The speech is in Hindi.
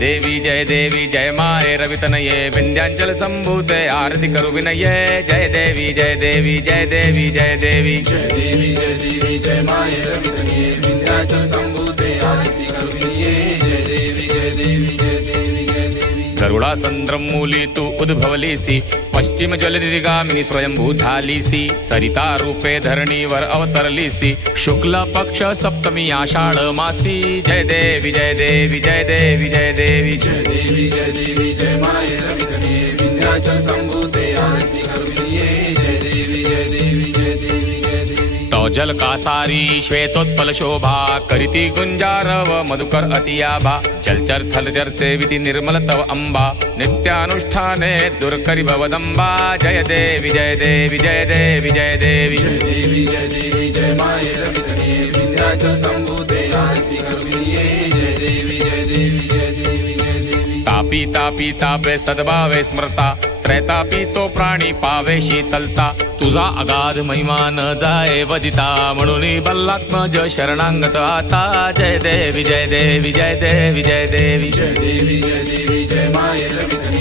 देवी जय माये रवितनये विंध्याचल संभूते आरती करू विनये जय देवी जय देवी जय देवी जय देवी जय देवी जय माये रवितनये विंध्याचल संभूते आरती करू विनये जय देवी जय देवी जय देवी जय देवी गरुड़ा संद्रम मूली तू उद्भवलीसी पश्चिम जलदिगामिनी स्वयंभू झालीसी सरिता रूपे धरणीवर अवतरलीसी शुक्ल पक्ष सप्तमी आषाढ मासी जय देवी जय देवी जय देवी जय देवी जय देवी जय देवी जय माये रवितनये विंध्याचल संभूते आरती करू विनये जय देवी जय देवी जय देवी जय देवी तो जल कासारी श्वेतोत्पल शोभा करिति गुंजारव मधुकर अतियाभा जलचर थलचर सेविति निर्मल तव अम्बा नित्यानुष्ठाने दुर्करि भवदम्बा जय देवी जय देवी जय देवी जय देवी जय देवी जय देवी जय माये रवितनये विंध्याचल संभूते आरती करू विनये जय देवी जय देवी जय देवी जय देवी तापी तापी तापे सद्भावे स्मृता त्रैतापी तो प्राणी पावे शीतलता तुझा अगाध महिमा न जाय वदिता म्हणून बल्लात्मज शरणांगत आता जय देवी जय देवी जय देवी जय देवी जय देवी जय देवी जय माये रवितनये